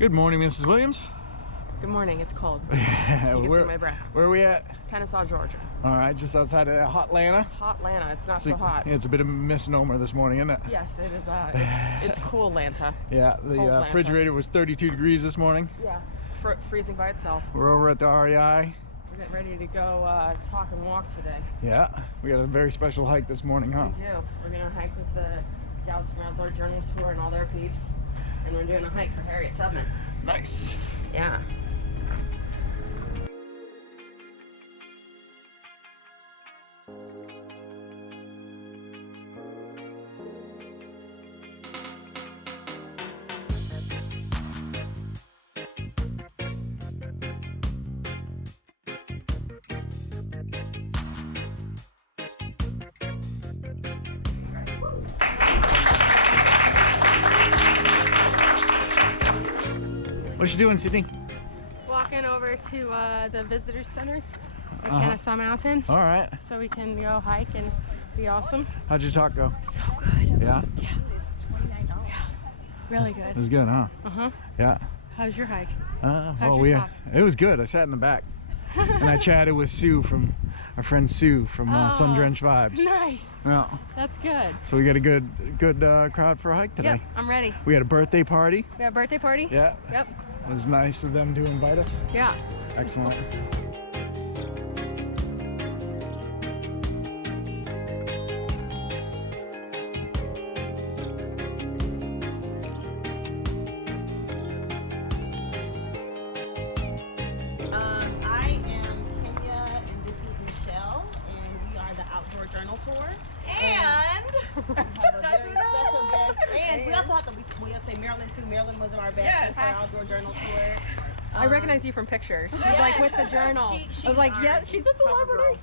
Good morning, Mrs. Williams. Good morning. It's cold. You can see my breath. Where are we at? Kennesaw, Georgia. All right, just outside of Hot Atlanta. Hot Atlanta. It's not so hot. It's a bit of a misnomer this morning, isn't it? Yes, it is. It's cool Atlanta. Yeah, the refrigerator was 32 degrees this morning. Yeah, freezing by itself. We're over at the REI. We're getting ready to go talk and walk today. Yeah, we got a very special hike this morning, huh? We do. We're gonna hike with the gals from Outdoor Journal Tour and all their peeps, and we're doing a hike for Harriet Tubman. Nice. Yeah. What you doing, Sydney? Walking over to the visitor center at Kennesaw Mountain. All right. So we can go hike and be awesome. How'd your talk go? So good. Yeah? Yeah. It's $29. Yeah. Really good. It was good, huh? Uh-huh. Yeah. How's your hike? It was good. I sat in the back and I chatted with Sue from our friend Sue from Sun Drenched Vibes. Nice. Yeah. That's good. So we got a good crowd for a hike today. Yep, I'm ready. We had a birthday party. We had a birthday party? Yeah. Yep. It was nice of them to invite us. Yeah. Excellent. I am Kenya, and this is Michelle, and we are the Outdoor Journal Tour. And we have a very special guest. And we also have to say Maryland too. Maryland was our best for our Outdoor Journal Tour. I recognize you from pictures. She's like with the journal. I was like, yeah, she's a celebrity.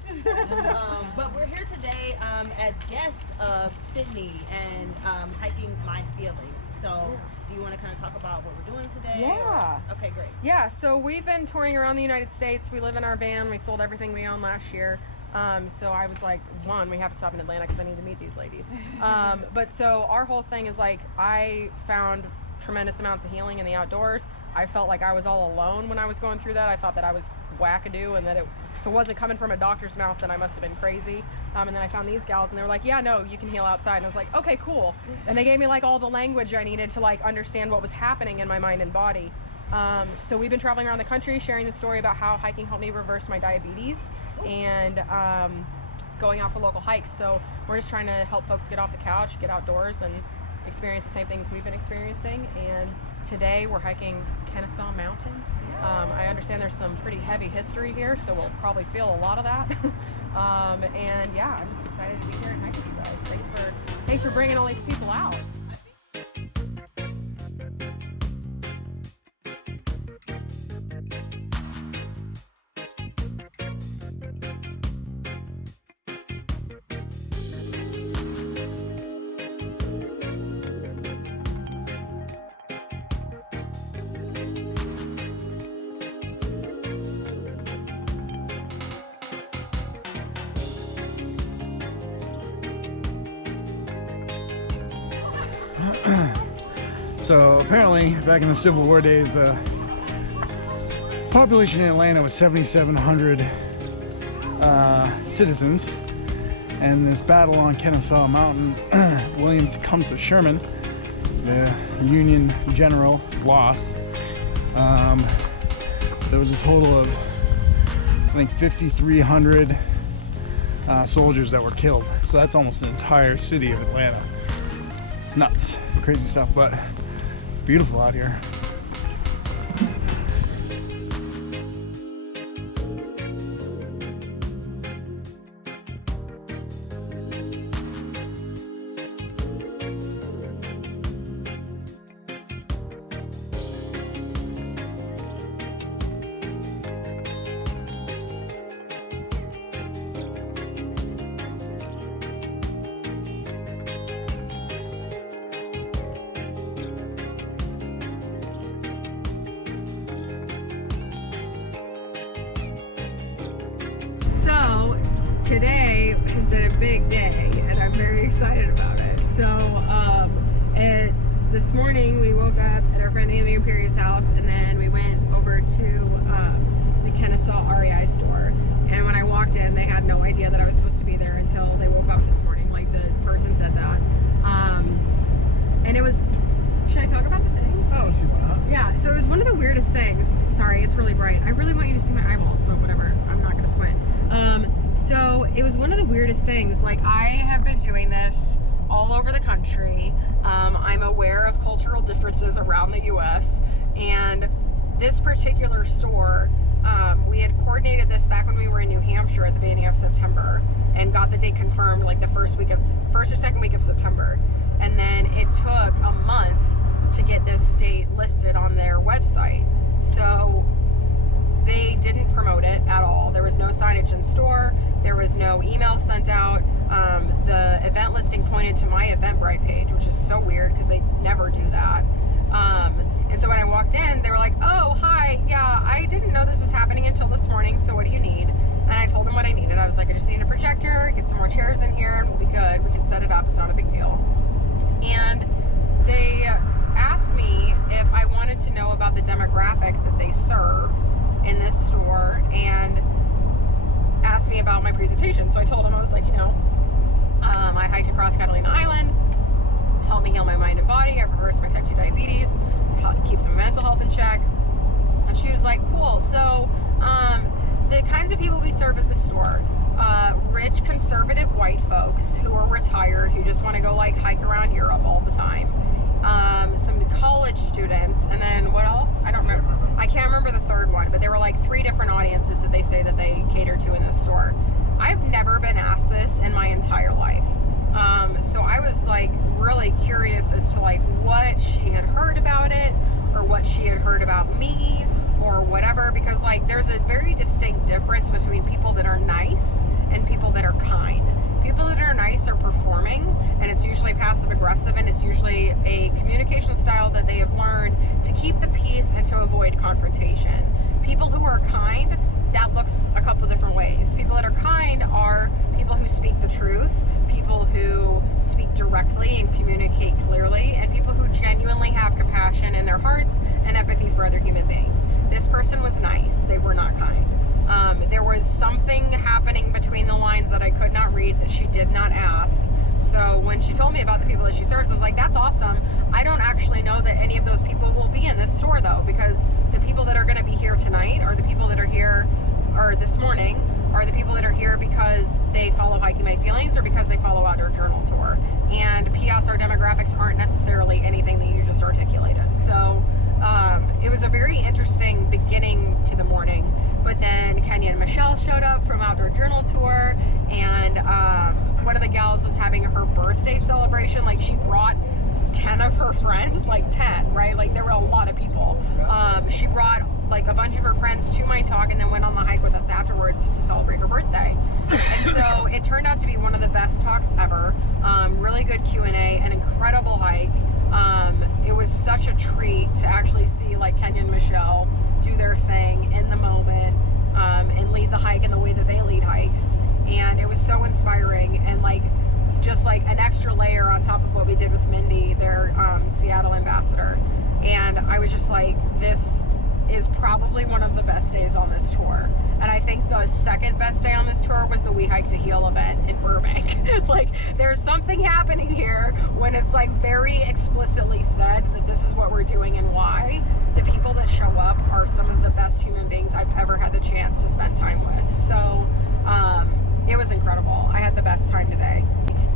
But we're here today as guests of Sydney and hiking My Feelings. So do you want to kind of talk about what we're doing today? Yeah. Okay, great. Yeah, so we've been touring around the United States. We live in our van. We sold everything we owned last year. So I was like, one, we have to stop in Atlanta because I need to meet these ladies. But so our whole thing is like, I found tremendous amounts of healing in the outdoors. I felt like I was all alone when I was going through that. I thought that I was wackadoo and that if it wasn't coming from a doctor's mouth, then I must have been crazy. And then I found these gals and they were like, yeah, no, you can heal outside. And I was like, okay, cool. And they gave me like all the language I needed to like understand what was happening in my mind and body. So we've been traveling around the country sharing the story about how hiking helped me reverse my diabetes and going out for local hikes. So we're just trying to help folks get off the couch, get outdoors and experience the same things we've been experiencing. And today we're hiking Kennesaw Mountain. I understand there's some pretty heavy history here, so we'll probably feel a lot of that. And yeah, I'm just excited to be here and hike with you guys. Thanks for bringing all these people out. So apparently, back in the Civil War days, the population in Atlanta was 7,700 citizens. And this battle on Kennesaw Mountain, William Tecumseh Sherman, the Union general, lost. There was a total of, I think, 5,300 soldiers that were killed. So that's almost the entire city of Atlanta. It's nuts, crazy stuff, but beautiful out here. Today has been a big day and I'm very excited about it. So this morning we woke up at our friend Andy and Perry's house, and then we went over to the Kennesaw REI store. And when I walked in, they had no idea that I was supposed to be there until they woke up this morning. Like, the person said that. And it was, should I talk about the thing? Oh, see why not. Yeah, so it was one of the weirdest things. Sorry, it's really bright. I really want you to see my eyeballs, but whatever. I'm not gonna squint. So it was one of the weirdest things. Like, I have been doing this all over the country. I'm aware of cultural differences around the US, and this particular store, we had coordinated this back when we were in New Hampshire at the beginning of September, and got the date confirmed like the first or second week of September. And then it took a month to get this date listed on their website. So they didn't promote it at all. There was no signage in store. There was no email sent out. The event listing pointed to my Eventbrite page, which is so weird because they never do that. And so when I walked in, they were like, oh, hi, yeah, I didn't know this was happening until this morning, so what do you need? And I told them what I needed. I was like, I just need a projector, get some more chairs in here, and we'll be good. We can set it up. It's not a big deal. And they asked me if I wanted to know about the demographic that they serve in this store, and asked me about my presentation. So I told them, I was like, I hiked across Catalina Island, helped me heal my mind and body. I've reversed my type 2 diabetes, keep some mental health in check. And she was like, cool. So the kinds of people we serve at the store, rich conservative white folks who are retired, who just want to go like hike around Europe all the time. Some college students, and then what else? I don't remember. I can't remember the third one, but there were like 3 different audiences that they say that they cater to in this store. I've never been asked this in my entire life. So I was like really curious as to like what she had heard about it, or what she had heard about me, or whatever, because like there's a very distinct difference between people that are nice and people that are kind. People that are nice are performing, and it's usually passive aggressive, and it's usually a communication style that they have learned to keep the peace and to avoid confrontation. People who are kind, that looks a couple different ways. People that are kind are people who speak the truth, people who speak directly and communicate clearly, and people who genuinely have compassion in their hearts and empathy for other human beings. This person was nice. They were not kind. There was something happening between the lines that I could not read that she did not ask. So when she told me about the people that she serves, I was like, that's awesome. I don't actually know that any of those people will be in this store though, because the people that are going to be here tonight, or the people that are here, or this morning, are the people that are here because they follow Hiking My Feelings, or because they follow Outdoor Journal Tour. And P.S. our demographics aren't necessarily anything that you just articulated. So it was a very interesting beginning to the morning. But then Kenya and Michelle showed up from Outdoor Journal Tour, and one of the gals was having her birthday celebration. Like, she brought 10 of her friends, like 10, right? Like, there were a lot of people. She brought like a bunch of her friends to my talk, and then went on the hike with us afterwards to celebrate her birthday. And so it turned out to be one of the best talks ever. Really good Q&A, an incredible hike. It was such a treat to actually see like Kenya and Michelle do their thing in the moment, and lead the hike in the way that they lead hikes. And it was so inspiring, and like just like an extra layer on top of what we did with Mindy, their Seattle ambassador. And I was just like, this is probably one of the best days on this tour. And I think the second best day on this tour was the We Hike to Heal event in Burbank. Like, there's something happening here when it's like very explicitly said that this is what we're doing and why. The people that show up are some of the best human beings I've ever had the chance to spend time with. So it was incredible. I had the best time today.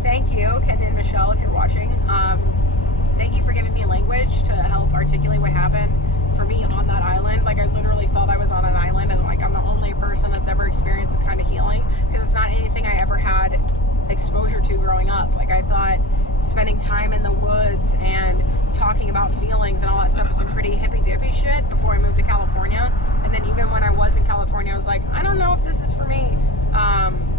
Thank you, Ken and Michelle, if you're watching. Thank you for giving me language to help articulate what happened for me on that island. Like, I literally felt I was on an island, and like I'm the only person that's ever experienced this kind of healing, because it's not anything I ever had exposure to growing up. Like, I thought spending time in the woods and talking about feelings and all that stuff was some pretty hippy dippy shit before I moved to California. And then even when I was in California, I was like, I don't know if this is for me.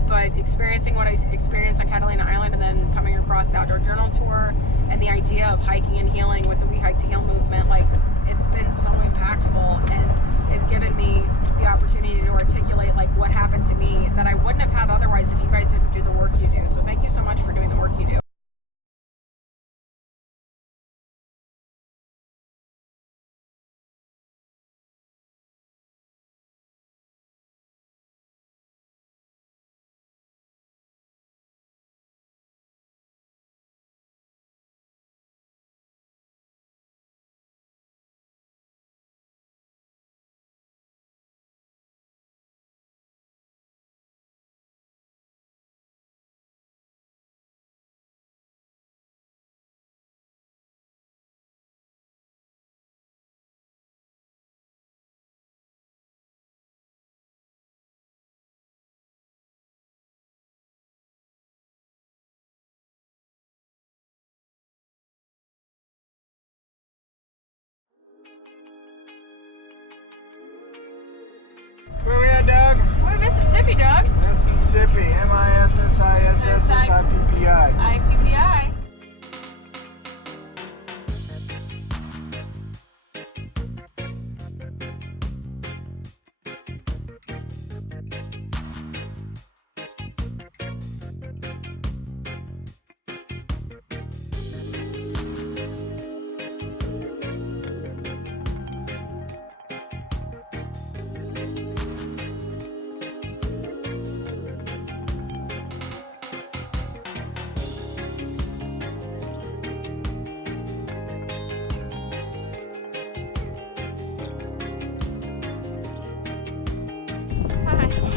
But experiencing what I experienced on Catalina Island, and then coming across the Outdoor Journal Tour, and the idea of hiking and healing with the We Hike to Heal movement, like, it's been so impactful, and it's given me the opportunity to articulate like what happened to me that I wouldn't have had otherwise if you guys didn't do the work you do. So thank you so much for doing the work you do. Mississippi, Doug. Mississippi. Mississippi. IPPI.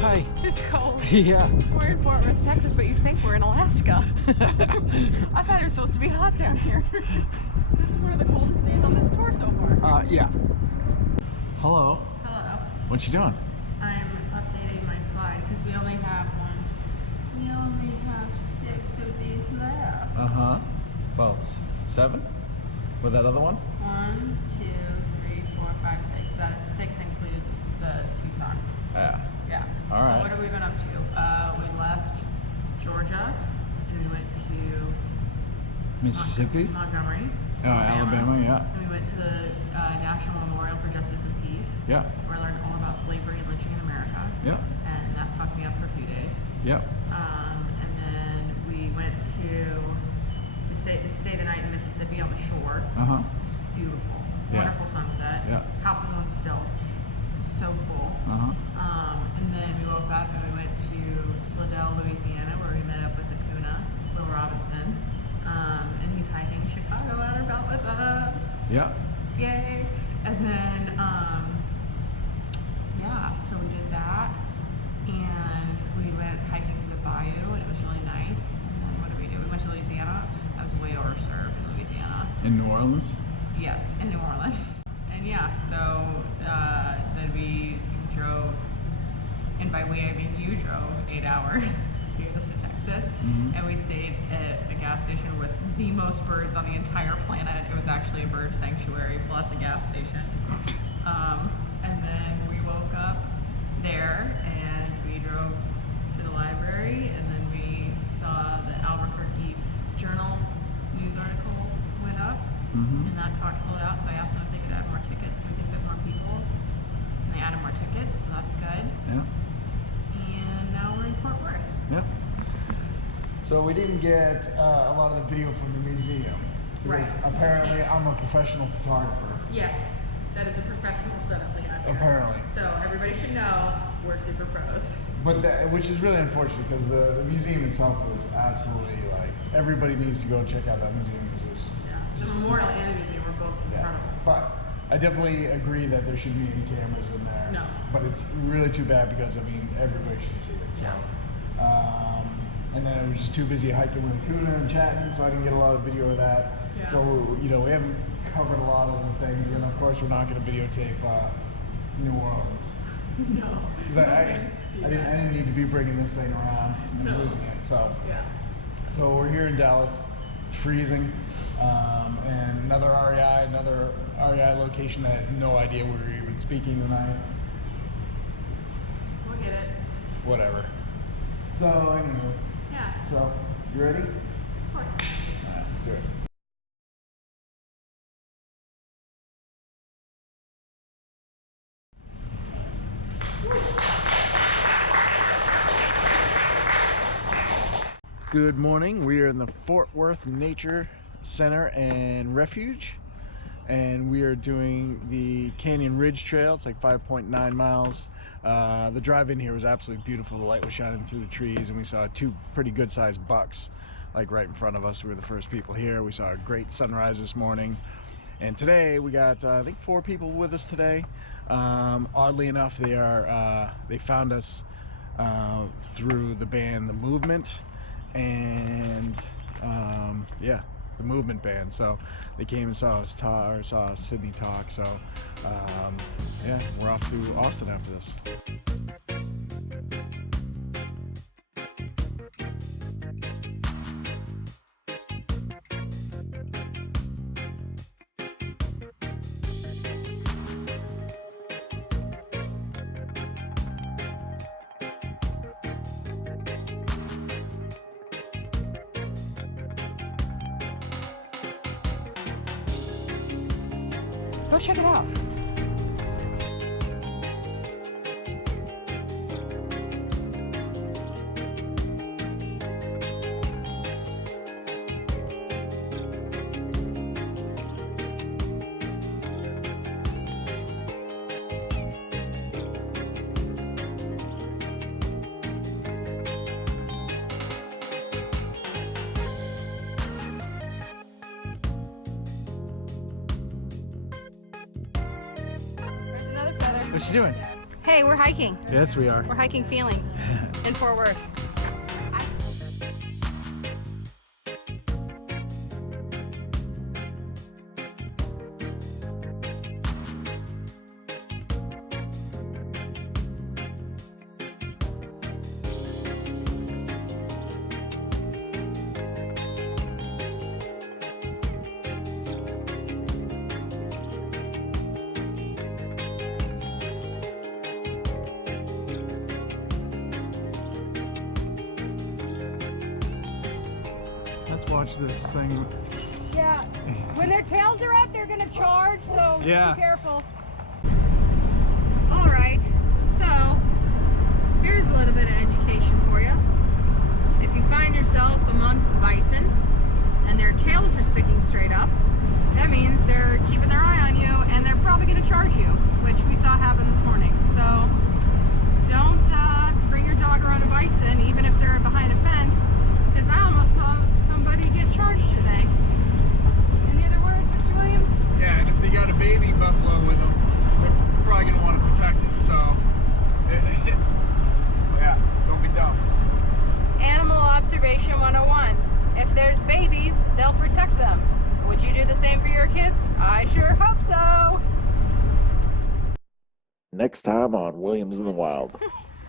Hi. It's cold. Yeah. We're in Fort Worth, Texas, but you'd think we're in Alaska. I thought it was supposed to be hot down here. This is one of the coldest days on this tour so far. Yeah. Hello. Hello. What you doing? I'm updating my slide because we only have 6 of these left. Well, 7? With that other one? 1, 2, 3, 4, 5, 6. That 6 includes the Tucson. Yeah. Yeah. All so right. what have we been up to? We left Georgia and we went to Mississippi? Montgomery. Oh, Alabama, yeah. And we went to the National Memorial for Justice and Peace. Yeah. Where I learned all about slavery and lynching in America. Yeah. And that fucked me up for a few days. Yeah. And then we went to stay the night in Mississippi on the shore. It was beautiful. Yeah. Wonderful sunset. Yeah. Houses on stilts. It was so cool. And then we woke up and we went to Slidell, Louisiana, where we met up with Akuna, Will Robinson. And he's hiking Chicago Outer Belt with us. Yeah. Yay. And then, so we did that. And we went hiking through the bayou, and it was really nice. And then what did we do? We went to Louisiana. I was way overserved in Louisiana. In New Orleans? Yes, in New Orleans. And yeah, so then we drove, and by we I mean you drove 8 hours to get us to Texas, and we stayed at a gas station with the most birds on the entire planet. It was actually a bird sanctuary plus a gas station. And then we woke up there and we drove to the library, and then we saw the Albuquerque Journal news article went up. And that talk sold out, so I asked them if they could add more tickets so we could fit more people. And they added more tickets, so that's good. Yeah. And now we're in Fort Worth. Yep. So we didn't get a lot of the video from the museum. Because Right. apparently I'm a professional photographer. Yes, that is a professional setup we have here. Apparently. So everybody should know we're super pros. But which is really unfortunate because the museum itself was absolutely like, everybody needs to go check out that museum because it's The memorial and the museum were both incredible. But I definitely agree that there shouldn't be any cameras in there. No. But it's really too bad because, I mean, everybody should see it. So, and then I was just too busy hiking with Akuna and chatting, so I didn't get a lot of video of that. Yeah. So, we haven't covered a lot of the things. And then, of course, we're not going to videotape New Orleans. No. Because I didn't need to be bringing this thing around and losing it. So, so we're here in Dallas. It's freezing. And another REI location that has no idea we were even speaking tonight. We'll get it. Whatever. So, anyway. Yeah. So, you ready? Of course. Alright, let's do it. Good morning. We are in the Fort Worth Nature Center and Refuge, and we are doing the Canyon Ridge Trail. It's like 5.9 miles. The drive in here was absolutely beautiful. The light was shining through the trees, and we saw 2 pretty good sized bucks like right in front of us. We were the first people here. We saw a great sunrise this morning, and today we got I think 4 people with us today. Oddly enough, they found us through the band The Movement, and yeah, the Movement band. So they came and saw us saw Sydney talk. So yeah, we're off to Austin after this. Go check it out. There's another feather. What you doing? Hey, we're hiking. Yes, we are. We're hiking feelings in Fort Worth. Let's watch this thing. Yeah. When their tails are up, they're gonna charge, so Yeah. be careful. All right, so here's a little bit of education for you. If you find yourself amongst bison and their tails are sticking straight up, that means they're keeping their eye on you and they're probably gonna charge you, which we saw happen this morning. So don't bring your dog around a bison, even if they're behind a fence, because I almost saw somebody get charged today. Any other words, Mr. Williams? Yeah, and if they got a baby buffalo with them, they're probably gonna want to protect it. So, yeah, don't be dumb. Animal Observation 101. If there's babies, they'll protect them. Would you do the same for your kids? I sure hope so. Next time on Williams in the Wild.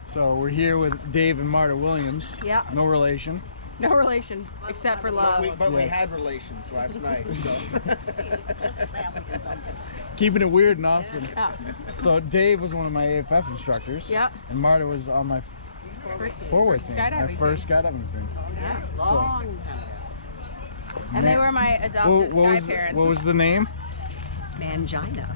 So we're here with Dave and Marta Williams. Yeah. No relation. No relation, except for love. We Yes. had relations last night, so. Keeping it weird in Austin. Yeah. So Dave was one of my AFF instructors. Yep. And Marta was on my First forward team. skydiving My team. first skydiving team. Yeah. Long time. And they were my adoptive What sky parents. was the name? Mangina.